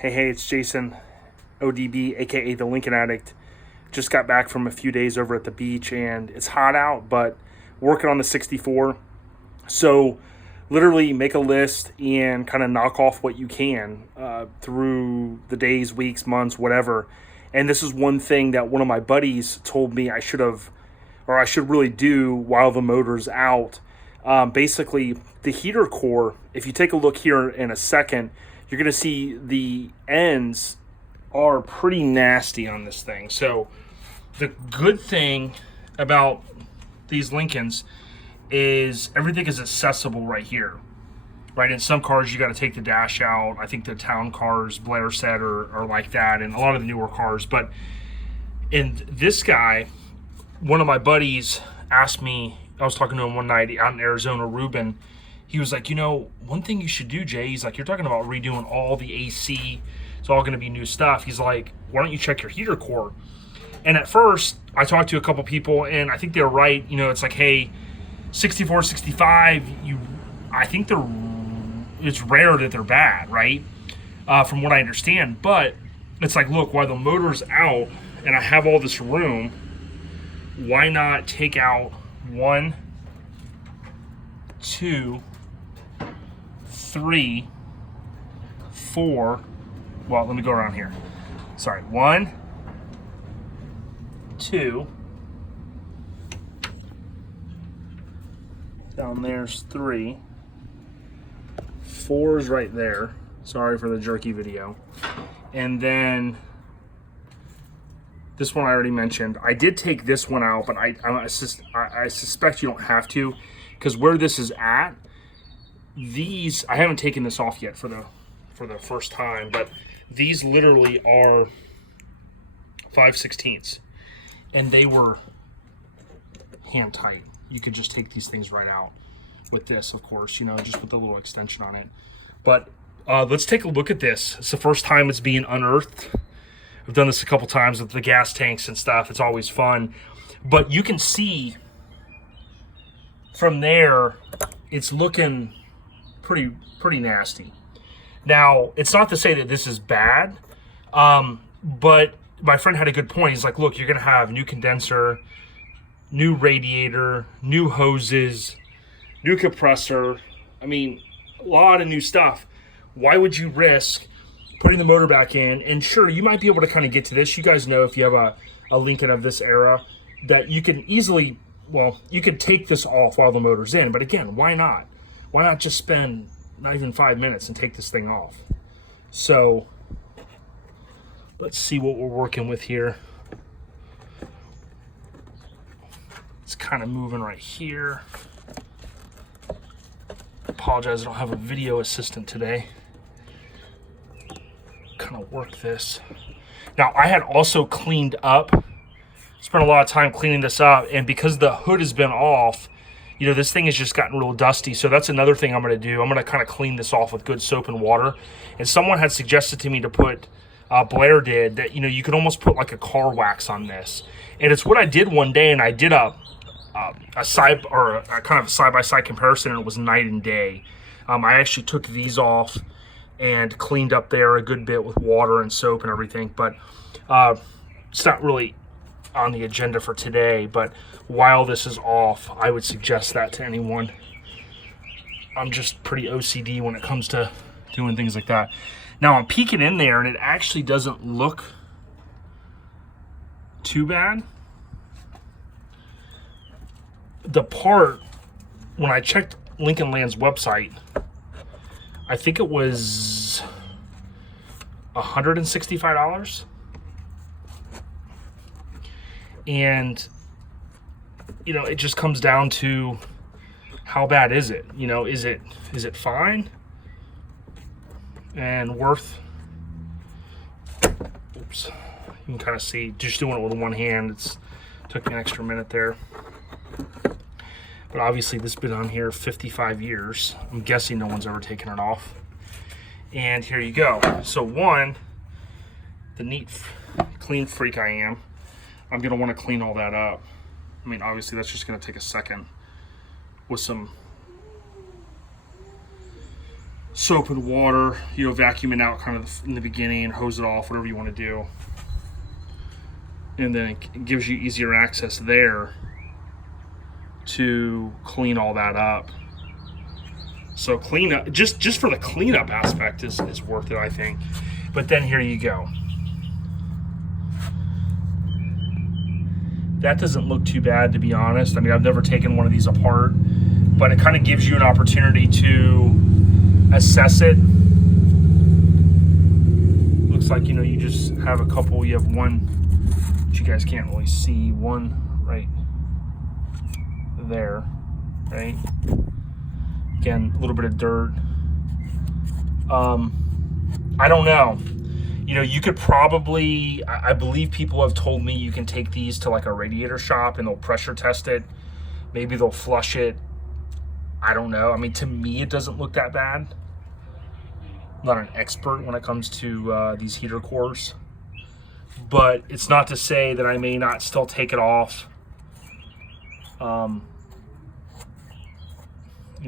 Hey, it's Jason, ODB, aka the Lincoln Addict. Just got back from a few days over at the beach, and it's hot out, but working on the 64. So, literally make a list and kind of knock off what you can through the days, weeks, months, whatever. And this is one thing that one of my buddies told me I should have, or I should really do while the motor's out. Basically, the heater core, if you take a look here in a second, you're going to see the ends are pretty nasty on this thing. So the good thing about these Lincolns is everything is accessible right here. Right, in some cars you got to take the dash out. I think the town cars, Blair said, are like that, and a lot of the newer cars. But in this guy, one of my buddies asked me, I was talking to him one night out in Arizona, Ruben. He was like, one thing you should do, Jay, he's like, you're talking about redoing all the AC. It's all going to be new stuff. He's like, why don't you check your heater core? And at first, I talked to a couple people, and I think they're right. It's like, hey, 64, 65, I think it's rare that they're bad, right? From what I understand. But it's like, look, while the motor's out and I have all this room, why not take out 1, 2, 3, 4. Well, let me go around here. Sorry, 1, 2. Down there's 3. 4 is right there. Sorry for the jerky video. And then this one I already mentioned. I did take this one out, but I suspect you don't have to, because where this is at, these, I haven't taken this off yet for the first time, but these literally are 5/16, and they were hand tight. You could just take these things right out with this, of course, just with the little extension on it. But let's take a look at this. It's the first time it's being unearthed. I've done this a couple times with the gas tanks and stuff. It's always fun. But you can see from there, it's looking pretty nasty. Now, it's not to say that this is bad, but my friend had a good point. He's like, look, you're going to have new condenser, new radiator, new hoses, new compressor. I mean, a lot of new stuff. Why would you risk putting the motor back in? And sure, you might be able to kind of get to this. You guys know, if you have a Lincoln of this era, that you can easily, you could take this off while the motor's in. But again, why not? Why not just spend not even 5 minutes and take this thing off? So let's see what we're working with here. It's kind of moving right here. Apologize, I don't have a video assistant today. Kind of work this. Now, I had also cleaned up, spent a lot of time cleaning this up, and because the hood has been off, this thing has just gotten real dusty. So that's another thing I'm going to do. I'm going to kind of clean this off with good soap and water. And someone had suggested to me to put, Blair did, that you could almost put like a car wax on this. And it's what I did one day, and I did a side, or a kind of a side-by-side comparison, and it was night and day. I actually took these off and cleaned up there a good bit with water and soap and everything. But it's not really on the agenda for today. But while this is off, I would suggest that to anyone. I'm just pretty OCD when it comes to doing things like that. Now I'm peeking in there, and it actually doesn't look too bad. The part, when I checked Lincoln Land's website, I think it was $165. And, it just comes down to how bad is it? Is it fine and worth? Oops. You can kind of see, just doing it with one hand, took me an extra minute there. But obviously this has been on here 55 years. I'm guessing no one's ever taken it off. And here you go. So the neat, clean freak I am, I'm gonna wanna clean all that up. I mean, obviously that's just gonna take a second with some soap and water, vacuum it out kind of in the beginning, hose it off, whatever you want to do. And then it gives you easier access there to clean all that up. So cleanup, just for the cleanup aspect is worth it, I think. But then here you go. That doesn't look too bad, to be honest. I mean, I've never taken one of these apart, but it kind of gives you an opportunity to assess it. Looks like, you just have a couple. You have one, which you guys can't really see, one right there, right? Again, a little bit of dirt. I don't know. You could probably, I believe people have told me you can take these to like a radiator shop and they'll pressure test it. Maybe they'll flush it. I don't know. I mean, to me, it doesn't look that bad. I'm not an expert when it comes to these heater cores. But it's not to say that I may not still take it off.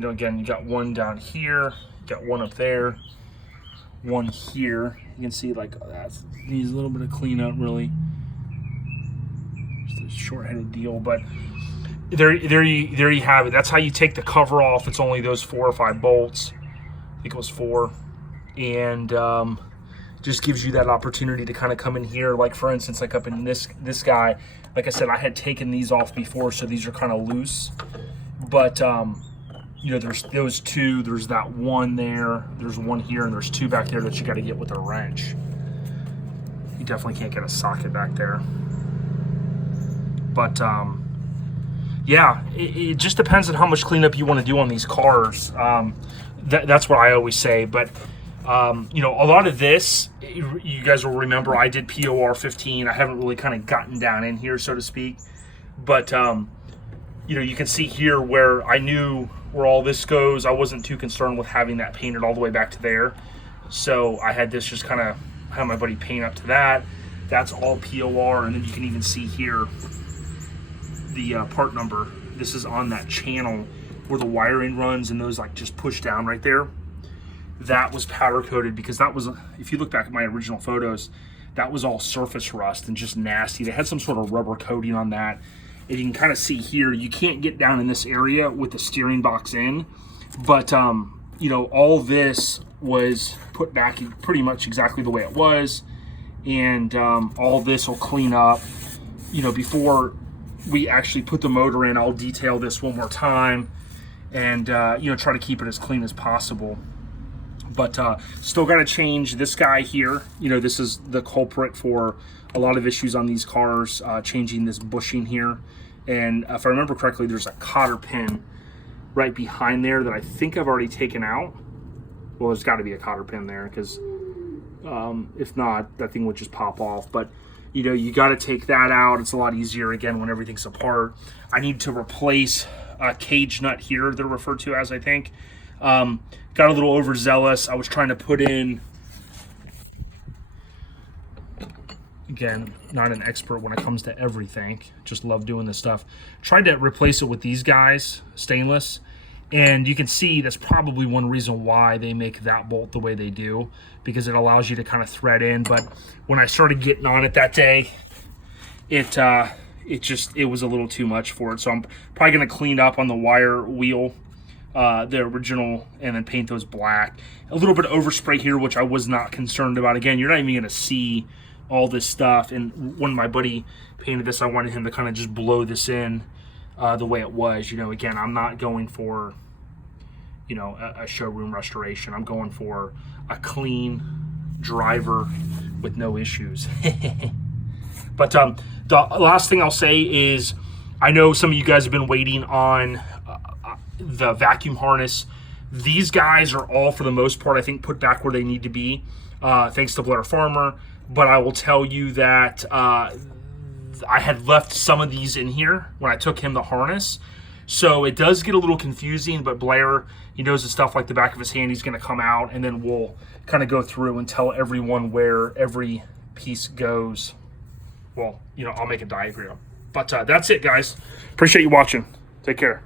Again, you got one down here, you got one up there, one here. You can see like that needs a little bit of cleanup, really. Just a short-headed deal, but there you have it. That's how you take the cover off. It's only those 4 or 5 bolts. I think it was 4, and just gives you that opportunity to kind of come in here. Like for instance, like up in this guy, like I said, I had taken these off before, so these are kind of loose. But there's those 2, there's that one there, there's one here, and there's 2 back there that you got to get with a wrench. You definitely can't get a socket back there. But yeah, it just depends on how much cleanup you want to do on these cars. That's what I always say. But a lot of this, you guys will remember, I did POR 15. I haven't really kind of gotten down in here, so to speak. But you can see here where I knew where all this goes. I wasn't too concerned with having that painted all the way back to there. So I had this just kind of have my buddy paint up to that. That's all POR, and then you can even see here the part number. This is on that channel where the wiring runs, and those like just push down right there. That was powder coated because that was, if you look back at my original photos, that was all surface rust and just nasty. They had some sort of rubber coating on that. And you can kind of see here, you can't get down in this area with the steering box in, but all this was put back pretty much exactly the way it was, and all this will clean up. Before we actually put the motor in, I'll detail this one more time, and try to keep it as clean as possible. But still got to change this guy here. This is the culprit for a lot of issues on these cars, changing this bushing here. And if I remember correctly, there's a cotter pin right behind there that I think I've already taken out. Well, there's got to be a cotter pin there, because if not, that thing would just pop off. But you got to take that out. It's a lot easier, again, when everything's apart. I need to replace a cage nut here, they're referred to as, I think. Got a little overzealous. I was trying to put in, again, not an expert when it comes to everything, just love doing this stuff. Tried to replace it with these guys, stainless, and you can see that's probably one reason why they make that bolt the way they do, because it allows you to kind of thread in. But when I started getting on it that day, it was a little too much for it. So I'm probably going to clean up on the wire wheel, the original, and then paint those black. A little bit of overspray here, which I was not concerned about. Again, you're not even going to see all this stuff. And when my buddy painted this, I wanted him to kind of just blow this in the way it was. Again, I'm not going for a showroom restoration. I'm going for a clean driver with no issues. But the last thing I'll say is, I know some of you guys have been waiting on the vacuum harness. These guys are all, for the most part, I think, put back where they need to be, thanks to Blair Farmer. But I will tell you that I had left some of these in here when I took him the harness. So it does get a little confusing, but Blair, he knows the stuff like the back of his hand. He's going to come out, and then we'll kind of go through and tell everyone where every piece goes. Well, I'll make a diagram. But that's it, guys. Appreciate you watching. Take care.